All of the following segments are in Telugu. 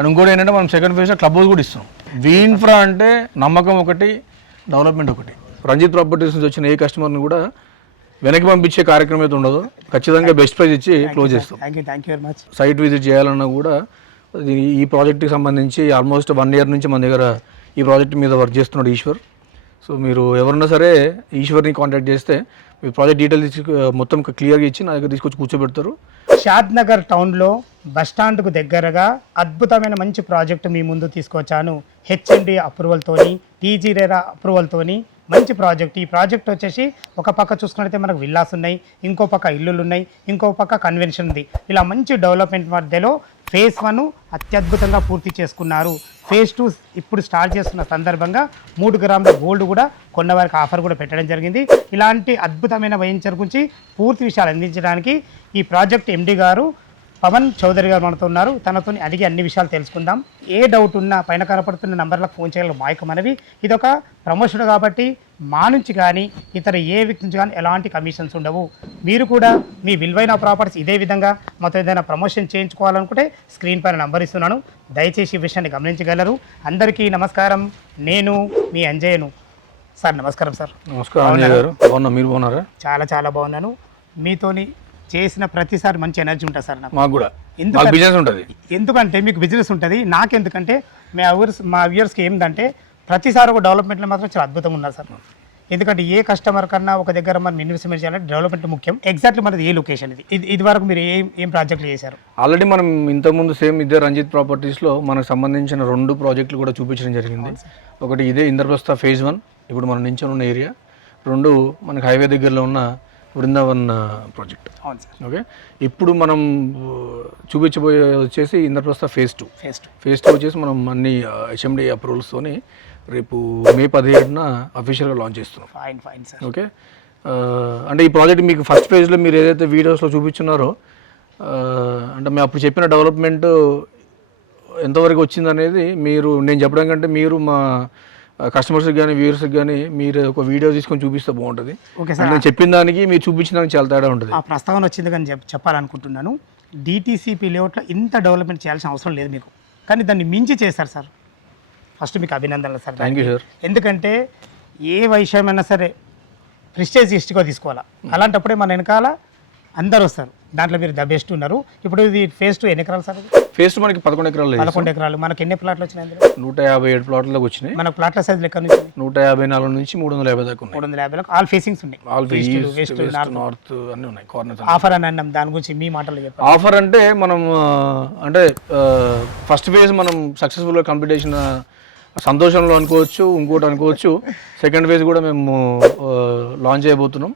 అండ్ ఇంకోటి ఏంటంటే మనం సెకండ్ ఫేజ్లో క్లబ్ హౌస్ కూడా ఇస్తున్నాం. వి ఇన్ఫ్రా అంటే నమ్మకం ఒకటి, డెవలప్మెంట్ ఒకటి. రంజిత్ ప్రాపర్టీస్ నుంచి వచ్చిన ఏ కస్టమర్ని కూడా వెనక్కి పంపించే కార్యక్రమం అయితే ఉండదు. ఖచ్చితంగా బెస్ట్ ప్రైస్ ఇచ్చి క్లోజ్ చేస్తాం. Thank you very much. Site visit చేయాలన్నా కూడా ఈ ప్రాజెక్ట్కి సంబంధించి ఆల్మోస్ట్ 1 year నుంచి మన దగ్గర ఈ ప్రాజెక్ట్ మీద వర్క్ చేస్తున్నాడు ఈశ్వర్. సో మీరు ఎవరన్నా సరే ఈశ్వర్ని కాంటాక్ట్ చేస్తే మీ ప్రాజెక్ట్ డీటెయిల్స్ మొత్తం క్లియర్గా ఇచ్చి నా దగ్గర తీసుకొచ్చి కూర్చోబెడతారు. షాద్ నగర్ టౌన్లో బస్టాండ్కు దగ్గరగా అద్భుతమైన మంచి ప్రాజెక్టు మీ ముందు తీసుకొచ్చాను. హెచ్ఎండి అప్రూవల్తోని, టీజీ రేరా అప్రూవల్తోని మంచి ప్రాజెక్ట్. ఈ ప్రాజెక్ట్ వచ్చేసి ఒక పక్క చూసుకున్నట్లయితే మనకు విల్లాస్ ఉన్నాయి, ఇంకో పక్క ఇల్లులు ఉన్నాయి, ఇంకో పక్క కన్వెన్షన్ ఉంది. ఇలా మంచి డెవలప్మెంట్ మధ్యలో ఫేజ్ 1 అత్యద్భుతంగా పూర్తి చేసుకున్నారు. ఫేజ్ 2 ఇప్పుడు స్టార్ట్ చేస్తున్న సందర్భంగా 3 గ్రాముల గోల్డ్ కూడా కొన్న వారికి ఆఫర్ కూడా పెట్టడం జరిగింది. ఇలాంటి అద్భుతమైన వెంచర్ గురించి పూర్తి విషయాలు అందించడానికి ఈ ప్రాజెక్ట్ ఎండి గారు పవన్ చౌదరి గారు మనతో ఉన్నారు. తనతో అడిగి అన్ని విషయాలు తెలుసుకుందాం. ఏ డౌట్ ఉన్నా పైన కనపడుతున్న నంబర్లకు ఫోన్ చేయగల మాయక మనవి. ఇదొక ప్రమోషన్ కాబట్టి మా నుంచి కానీ ఇతర ఏ వ్యక్తి నుంచి కానీ ఎలాంటి కమిషన్స్ ఉండవు. మీరు కూడా మీ విలువైన ప్రాపర్టీస్ ఇదే విధంగా మొత్తం ఏదైనా ప్రమోషన్ చేయించుకోవాలనుకుంటే స్క్రీన్ పైన నంబర్ ఇస్తున్నాను, దయచేసి ఈ విషయాన్ని గమనించగలరు. అందరికీ నమస్కారం. నేను మీ అంజయ్యను. సార్ నమస్కారం. సార్ నమస్కారం అంజయ్ గారు. బాగున్నా, మీరు బాగున్నారా? చాలా చాలా బాగున్నాను. మీతోని చేసిన ప్రతిసారి మంచి ఎనర్జీ ఉంటుంది సార్ నాకు. మాకు కూడా బిజినెస్ ఉంటుంది. ఎందుకంటే మీకు బిజినెస్ ఉంటుంది, నాకెందుకంటే మా వ్యూవర్స్కి ఏంటంటే ప్రతిసారి ఒక డెవలప్మెంట్లో మాత్రం చాలా అద్భుతంగా ఉన్నారు సార్. ఎందుకంటే ఏ కస్టమర్ కన్నా ఒక దగ్గర మనం ఇన్వెస్ట్మెంట్ చేయాలంటే డెవలప్మెంట్ ముఖ్యం. ఎగ్జాక్ట్లీ మనది ఏ లొకేషన్ ఇది వరకు మీరు ఏం ప్రాజెక్టులు చేశారు? ఆల్రెడీ మనం ఇంతకుముందు సేమ్ ఇదే రంజిత్ ప్రాపర్టీస్లో మనకు సంబంధించిన 2 ప్రాజెక్టులు కూడా చూపించడం జరిగింది. ఒకటి ఇదే ఇంద్రప్రస్థ ఫేజ్ 1 ఇప్పుడు మనం నించొని ఉన్న ఏరియా, 2 మనకు హైవే దగ్గరలో ఉన్న బృందావన్ ప్రాజెక్ట్. అవును సార్. ఓకే, ఇప్పుడు మనం చూపించబోయే వచ్చేసి ఇంద్రప్రస్థ ఫేజ్ 2 వచ్చేసి మనం అన్ని హెచ్ఎండి అప్రూవల్స్తోని రేపు May 17న అఫీషియల్గా లాంచ్ చేస్తున్నాం. Fine sir. ఓకే, అంటే ఈ ప్రాజెక్ట్ మీకు ఫస్ట్ ఫేజ్లో మీరు ఏదైతే వీడియోస్లో చూపించున్నారో అంటే మేము అప్పుడు చెప్పిన డెవలప్మెంట్ ఎంతవరకు వచ్చిందనేది మీరు నేను చెప్పడం కంటే మీరు మా కస్టమర్స్కి కానీ వ్యూవర్స్కి కానీ మీరు ఒక వీడియో తీసుకొని చూపిస్తే బాగుంటుంది. Okay sir. నేను చెప్పిన దానికి మీరు చూపించిన దానికి చాలా తేడా ఉంటుంది. ఆ ప్రస్తావన వచ్చింది కానీ చెప్పాలనుకుంటున్నాను. డిటీసీపీ లేఅవుట్లో ఇంత డెవలప్మెంట్ చేయాల్సిన అవసరం లేదు మీకు, కానీ దాన్ని మించి చేశారు సార్. ఫస్ట్ మీకు అభినందనలు సార్. Thank you sir. ఎందుకంటే ఏ విషయమైనా సరే ప్రెస్టేజ్ హిస్టరీగా తీసుకోవాలా. అలాంటప్పుడే మన వెనకాల అందరూ వస్తారు. దాంట్లో మీరు ద బెస్ట్ ఉన్నారు. ఇప్పుడు ఇది ఫేజ్ 2 ఎన్ని ఎకరాలు సార్? ఫేజ్ 2 మనకి 11 ఎకరాలు. 11 ఎకరాలు. మనకి ఎన్ని ప్లాట్లు వచ్చినాయి? 157 ప్లాట్లకు వచ్చినాయి. మన ప్లాట్ల సైజ్ లెక్క నుంచి 154 నుంచి 350 దాకా ఉన్నాయి. 350 ఆల్ ఫేసింగ్స్ ఉన్నాయి. ఆల్ వెస్ట్ నార్త్ అన్ని ఉన్నాయి. కార్నర్స్. ఆఫర్ అని అన్నాం, దాని గురించి మీ మాటలు చెప్పండి. ఆఫర్ అంటే మనం అంటే ఫస్ట్ ఫేజ్ మనం సక్సెస్ఫుల్గా కంప్లీట్ చేసిన సంతోషంలో అనుకోవచ్చు, ఇంకోటి అనుకోవచ్చు. సెకండ్ ఫేజ్ కూడా మేము లాంచ్ చేయబోతున్నాం.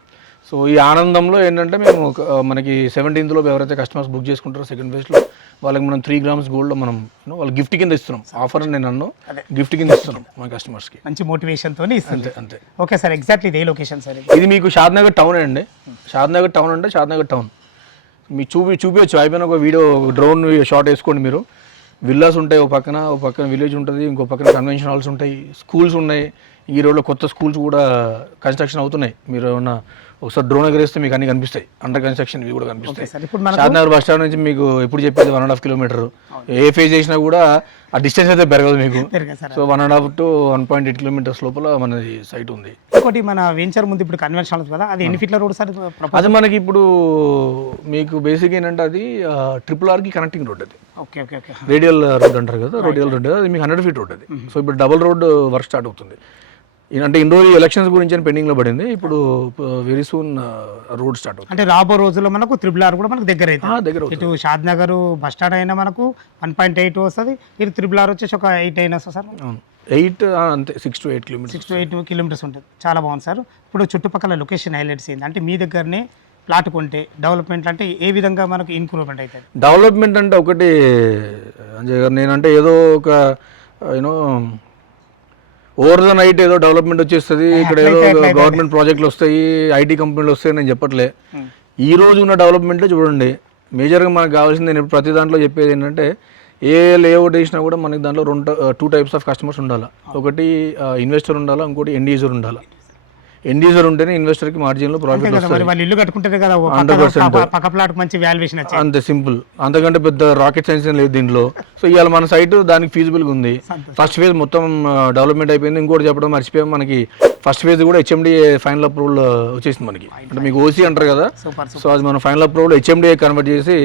సో ఈ ఆనందంలో ఏంటంటే మేము మనకి 17th ఎవరైతే కస్టమర్స్ బుక్ చేసుకుంటారో సెకండ్ ఫేజ్లో వాళ్ళకి మనం 3 grams గోల్డ్లో మనం వాళ్ళకి గిఫ్ట్ కింద ఇస్తున్నాం. ఆఫర్ అని నేను అన్నాను, గిఫ్ట్ కింద ఇస్తున్నాం మా కస్టమర్స్కి. మంచి మోటివేషన్తో ఇస్తుంది. అంతే. ఓకే సార్, ఎగ్జాక్ట్లీ ఇదే లొకేషన్ సార్. ఇది మీకు షాద్ నగర్ టౌన్ అండి. షాద్ నగర్ టౌన్ అంటే షాద్ నగర్ టౌన్ మీకు చూపించచ్చు. అయిపోయిన ఒక వీడియో డ్రోన్ షాట్ వేసుకోండి మీరు. విల్లాస్ ఉంటాయి, ఒక పక్కన విలేజ్ ఉంటుంది, ఇంకో పక్కన కన్వెన్షన్ హాల్స్ ఉంటాయి, స్కూల్స్ ఉన్నాయి. ఈ రోడ్లో కొత్త స్కూల్స్ కూడా కన్స్ట్రక్షన్ అవుతున్నాయి. మీరు ఏమన్నా ఒకసారి డ్రోన్ ఎగరేస్తే మీకు అన్ని కనిపిస్తాయి. అండర్ కన్స్ట్రక్షన్ ఇవి కూడా కనిపిస్తాయి. షాద్నగర్ బస్ స్టాండ్ నుంచి మీకు ఎప్పుడు చెప్పేది 1.5 kilometer. ఏ ఫేజ్ చేసినా కూడా ఆ డిస్టెన్స్ అయితే పెరగదు మీకు. సో 1.5 to 1.8 kilometers లోపల మనది సైట్ ఉంది. ఇంకోటి మన వెంచర్ ముందు ఇప్పుడు కన్వెన్షన్ హాల్స్ కదా, అది ఎన్ని ఫీట్ల రోడ్ సార్? అది మనకి ఇప్పుడు మీకు బేసిక్ ఏంటంటే అది RRR కనెక్టింగ్ రోడ్. అది okay okay okay radial road అంటారు కదా, రేడియల్ రోడ్. అది మీకు 100 feet రోడ్ అది. సో ఇప్పుడు డబుల్ రోడ్ వర్క్ స్టార్ట్ అవుతుంది. అంటే ఇన్ని రోజు ఎలక్షన్స్ గురించి పెండింగ్లో పడింది. ఇప్పుడు వెరీ సూన్ రోడ్ స్టార్ట్ అవుతుంది. అంటే రాబో రోజుల్లో మనకు RRR కూడా మనకు దగ్గర దగ్గర. ఇటు షాద్ నగర్ బస్ స్టాండ్ అయినా మనకు 1.8 వస్తుంది. ఇటు RRR వచ్చేసి ఒక 8 అయినా వస్తుంది సార్. 8 అంతే 6 to 8 kilometers. 6 to 8 kilometers ఉంటుంది. చాలా బాగుంది సార్. ఇప్పుడు చుట్టుపక్కల లొకేషన్ హైలైట్స్ ఏంటి అంటే మీ దగ్గరనే ప్లాట్ కొంటే డెవలప్మెంట్ అంటే ఏ విధంగా మనకు ఇంప్రూవ్మెంట్ అవుతుంది? డెవలప్మెంట్ అంటే ఒకటి అంజయ్ గారు, నేనంటే ఏదో ఒక యూనో ఓవర్ ద నైట్ ఏదో డెవలప్మెంట్ వచ్చేస్తుంది, ఇక్కడ ఏదో గవర్నమెంట్ ప్రాజెక్టులు వస్తాయి, ఐటీ కంపెనీలు వస్తాయి నేను చెప్పట్లే. ఈ రోజు ఉన్న డెవలప్మెంట్లో చూడండి, మేజర్గా మనకు కావాల్సింది నేను ప్రతి దాంట్లో చెప్పేది ఏంటంటే ఏ లేఅవుట్ వేసినా కూడా మనకి దాంట్లో 2 types ఆఫ్ కస్టమర్స్ ఉండాలి. ఒకటి ఇన్వెస్టర్ ఉండాలా, ఇంకోటి ఎండ్ యూజర్ ఉండాలి. ఎండ్ యూజర్ ఉంటేనే ఇన్వెస్టర్కి మార్జిన్లో ప్రాఫిట్ కదా వస్తుంది. మరి వాళ్ళు ఇల్లు కట్టుకుంటారు కదా, ఓ 100%. పక్క ప్లాట్ మంచి వాల్యుయేషన్ వచ్చేది. అంతే సింపుల్, అంతకంటే పెద్ద రాకెట్ సైన్స్ ఏం లేదు దీంట్లో. సో ఇవాళ మన సైట్ దానికి ఫీజిబుల్గా ఉంది. ఫస్ట్ ఫేజ్ మొత్తం డెవలప్మెంట్ అయిపోయింది. ఇంకోటి చెప్పడం మర్చిపోయాం, మనకి ఫస్ట్ ఫేజ్ కూడా హెచ్ఎండిఏ ఫైనల్ అప్రూవల్ వచ్చేసింది మనకి. అంటే మీకు ఓసీ అంటారు కదా, సో అది మనం ఫైనల్ అప్రూవల్ హెచ్ఎండిఏ కన్వర్ట్ చేసి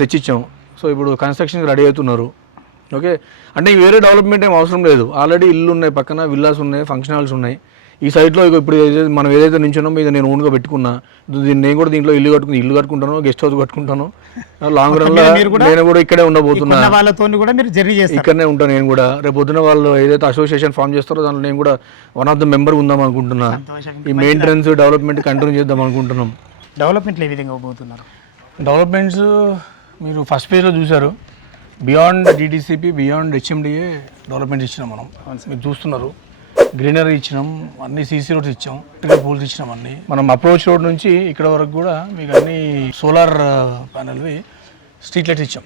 తెచ్చిచ్చాం. సో ఇప్పుడు కన్స్ట్రక్షన్కి రెడీ అవుతున్నారు. ఓకే, అంటే వేరే డెవలప్మెంట్ ఏం అవసరం లేదు. ఆల్రెడీ ఇల్లు ఉన్నాయి, పక్కన విల్లాస్ ఉన్నాయి, ఫంక్షన్ హాల్స్ ఉన్నాయి. ఈ సైట్లో ఇప్పుడు మనం ఏదైతే నించున్నామో ఇది నేను ఓన్గా పెట్టుకున్నా. నేను కూడా దీంట్లో ఇల్లు కట్టుకుంటాను, గెస్ట్ హౌస్ కట్టుకుంటాను. లాంగ్ రన్ లో నేను కూడా ఇక్కడే ఉండబోతున్నా, వాళ్ళతో కూడా మీరు జర్నీ చేస్తారు. ఇక్కడనే ఉంటాను నేను కూడా. రేపు పొద్దున వాళ్ళు ఏదైతే అసోసియేషన్ ఫామ్ చేస్తారో దాంట్లో నేను కూడా వన్ ఆఫ్ ద మెంబర్ ఉందాం అనుకుంటున్నా. ఈ మెయింటెనెన్స్ డెవలప్మెంట్ కంటిన్యూ చేద్దాం అనుకుంటున్నాం. డెవలప్మెంట్లు ఏ విధంగా పోతున్నారు? డెవలప్మెంట్స్ మీరు ఫస్ట్ ఫేజ్లో చూసారు. Beyond DTCP, beyond HMDA development ఇచ్చినాం మనం. మీరు చూస్తున్నారు, గ్రీనరీ ఇచ్చినాం, అన్ని సీసీ రోడ్స్ ఇచ్చాం, ఎలక్ట్రికల్ పోల్స్ ఇచ్చినాం అన్ని. మనం అప్రోచ్ రోడ్ నుంచి ఇక్కడ వరకు కూడా మీకు అన్ని సోలార్ ప్యానల్వి స్ట్రీట్ లైట్స్ ఇచ్చాం.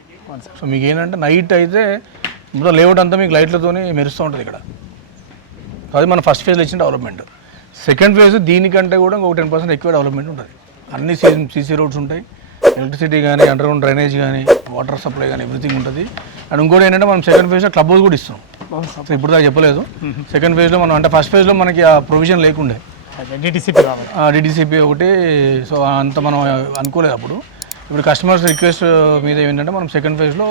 సో మీకు ఏంటంటే నైట్ అయితే మొత్తం లేఅవుట్ అంతా మీకు లైట్లతోనే మెరుస్తూ ఉంటుంది ఇక్కడ. అది మన ఫస్ట్ ఫేజ్లో ఇచ్చిన డెవలప్మెంట్. సెకండ్ ఫేజ్ దీనికంటే కూడా ఇంకొక 10% ఎక్కువ డెవలప్మెంట్ ఉంటుంది. అన్ని సీసీ రోడ్స్ ఉంటాయి, ఎలక్ట్రిసిటీ కానీ, అండర్ గ్రౌండ్ డ్రైనేజ్ కానీ, వాటర్ సప్లై కానీ ఎవ్రీథింగ్ ఉంటుంది. అండ్ ఇంకోటి ఏంటంటే మనం సెకండ్ ఫేజ్లో క్లబ్ హౌస్ కూడా ఇస్తున్నాం. సో ఇప్పుడు దాకా చెప్పలేదు. సెకండ్ ఫేజ్లో మనం అంటే ఫస్ట్ ఫేజ్లో మనకి ఆ ప్రొవిజన్ లేకుండే, డిటిసిపి ఒకటి. సో అంత మనం అనుకోలేదు అప్పుడు. ఇప్పుడు కస్టమర్స్ రిక్వెస్ట్ మీద ఏంటంటే మనం సెకండ్ ఫేజ్లో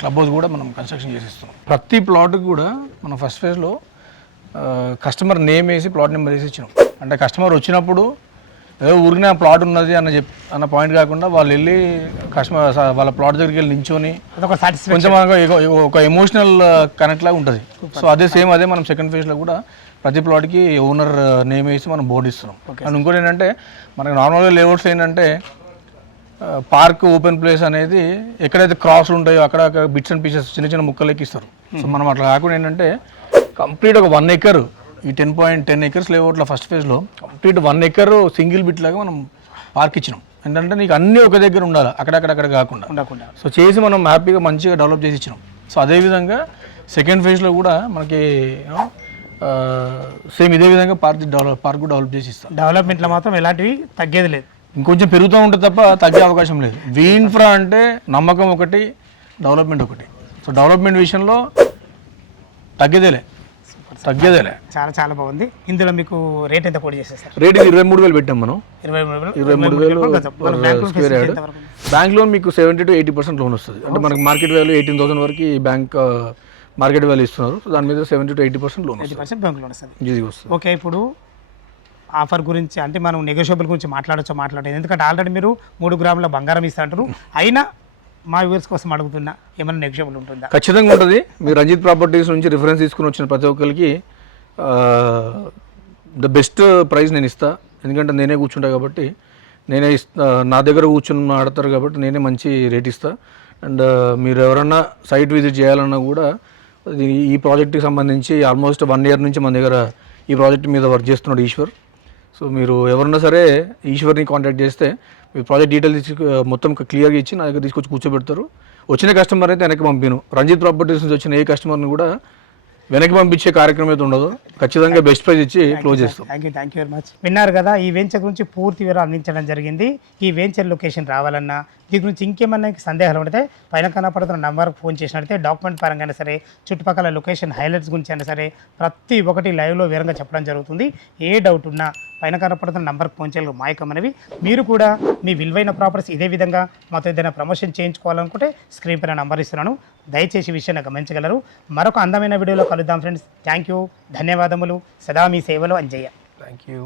క్లబ్ హౌస్ కూడా మనం కన్స్ట్రక్షన్ చేసిస్తున్నాం. ప్రతి ప్లాట్కి కూడా మనం ఫస్ట్ ఫేజ్లో కస్టమర్ నేమ్ వేసి ప్లాట్ నెంబర్ వేసి ఇచ్చినాం. అంటే కస్టమర్ వచ్చినప్పుడు ఏదో ఊరికినే ప్లాట్ ఉన్నది అన్న పాయింట్ కాకుండా వాళ్ళు వెళ్ళి కస్టమర్ వాళ్ళ ప్లాట్ దగ్గరికి వెళ్ళి నించొని కొంచెం ఒక ఎమోషనల్ కనెక్ట్ లాగా ఉంటుంది. సో అదే సేమ్ అదే మనం సెకండ్ ఫేజ్లో కూడా ప్రతి ప్లాట్కి ఓనర్ నేమ్ వేసి మనం బోర్డు ఇస్తున్నాం. అండ్ ఇంకోటి ఏంటంటే మనకి నార్మల్గా లేఅవుట్స్ ఏంటంటే పార్క్ ఓపెన్ ప్లేస్ అనేది ఎక్కడైతే క్రాస్లు ఉంటాయో అక్కడ బిట్స్ అండ్ పీసెస్ చిన్న చిన్న ముక్కలకి ఇస్తారు. సో మనం అట్లా కాకుండా ఏంటంటే కంప్లీట్ ఒక 1 acre ఈ 10.10 acres లేఅవుట్లో ఫస్ట్ ఫేజ్లో కంప్లీట్ 1 acre సింగిల్ బిట్ లాగా మనం పార్క్ ఇచ్చినాం. ఏంటంటే నీకు అన్నీ ఒక దగ్గర ఉండాలి, అక్కడక్కడ కాకుండా. సో చేసి మనం హ్యాపీగా మంచిగా డెవలప్ చేసి ఇచ్చినాం. సో అదేవిధంగా సెకండ్ ఫేజ్లో కూడా మనకి సేమ్ ఇదే విధంగా పార్క్ డెవలప్ చేసి ఇస్తాం. డెవలప్మెంట్లో మాత్రం ఎలాంటివి తగ్గేది లేదు, ఇంకొంచెం పెరుగుతూ ఉంటుంది తప్ప తగ్గే అవకాశం లేదు. ఇన్ఫ్రా అంటే నమ్మకం ఒకటి, డెవలప్మెంట్ ఒకటి. సో డెవలప్మెంట్ విషయంలో తగ్గేదేలే. చాలా చాలా బాగుంది. ఇందులో మీకు రేట్ ఎంత కోట్ చేసేస్తారు? రేట్ 23,000 పెట్టాం మనం. 23,000 స్క్వేర్ యార్డ్. బ్యాంక్ లోన్ మీకు 70 to 80% లోన్ వస్తుంది. అంటే మనకి మార్కెట్ వాల్యూ 18,000 వరకు బ్యాంక్ మార్కెట్ వాల్యూ ఇస్తున్నారు. సో దాని మీద 70 to 80% లోన్ వస్తుంది. బ్యాంక్ లోన్ వస్తుంది. ఓకే, ఇప్పుడు ఆఫర్ గురించి అంటే మనం నెగోషియబుల్ గురించి మాట్లాడేది ఎందుకంటే ఆల్రెడీ మీరు 3 గ్రాముల బంగారం ఇస్తా అంటారు. అయినా మా వ్యూవర్స్ కోసం అడుగుతున్నా, ఏమైనా నెగోషియబుల్ ఉంటుందా? ఖచ్చితంగా ఉంటుంది. మీరు రంజిత్ ప్రాపర్టీస్ నుంచి రిఫరెన్స్ తీసుకుని వచ్చిన ప్రతి ఒక్కరికి ద బెస్ట్ ప్రైస్ నేను ఇస్తా. ఎందుకంటే నేనే కూర్చుంటా కాబట్టి, నేనే నా దగ్గర కూర్చుని ఆడతారు కాబట్టి నేనే మంచి రేట్ ఇస్తా. అండ్ మీరు ఎవరన్నా సైట్ విజిట్ చేయాలన్నా కూడా ఈ ప్రాజెక్ట్కి సంబంధించి ఆల్మోస్ట్ 1 year నుంచి మన దగ్గర ఈ ప్రాజెక్ట్ మీద వర్క్ చేస్తున్నాడు ఈశ్వర్. సో మీరు ఎవరన్నా సరే ఈశ్వర్ని కాంటాక్ట్ చేస్తే మీ ప్రాజెక్ట్ డీటెయిల్స్ మొత్తం క్లియర్గా ఇచ్చి నా దగ్గర తీసుకొచ్చి కూర్చోబెడతారు. వచ్చిన కస్టమర్ అయితే వెనక్కి పంపిను. రంజిత్ ప్రాపర్టీస్ నుంచి వచ్చిన ఏ కస్టమర్ని కూడా వెనక్కి పంపించే కార్యక్రమం అయితే ఉండదు. ఖచ్చితంగా బెస్ట్ ప్రైస్ ఇచ్చి క్లోజ్ చేస్తాం. Thank you very much. విన్నారు కదా, ఈ వెంచర్ గురించి పూర్తి వివరాలు అందించడం జరిగింది. ఈ వెంచర్ లొకేషన్ రావాలన్నా, దీని గురించి ఇంకేమన్నా సందేహాలు ఉంటే పైన కనపడుతున్న నంబర్కి ఫోన్ చేసినట్లయితే డాక్యుమెంట్ పరంగా సరే, చుట్టుపక్కల లొకేషన్ హైలైట్స్ గురించి అయినా సరే ప్రతి ఒక్కటి లైవ్లో వివరంగా చెప్పడం జరుగుతుంది. ఏ డౌట్ ఉన్నా పైన కనపడుతున్న నంబర్కి ఫోన్ చేయగలరు. మాయకమనవి మీరు కూడా మీ విలువైన ప్రాపర్టీస్ ఇదే విధంగా మాతో ఏదైనా ప్రమోషన్ చేయించుకోవాలనుకుంటే స్క్రీన్ పైన నంబర్ ఇస్తున్నాను, దయచేసి విషయాన్ని గమనించగలరు. మరొక అందమైన వీడియోలో కలుద్దాం ఫ్రెండ్స్. థ్యాంక్ యూ, ధన్యవాదములు. సదా మీ సేవలో అంజయ్య. Thank you.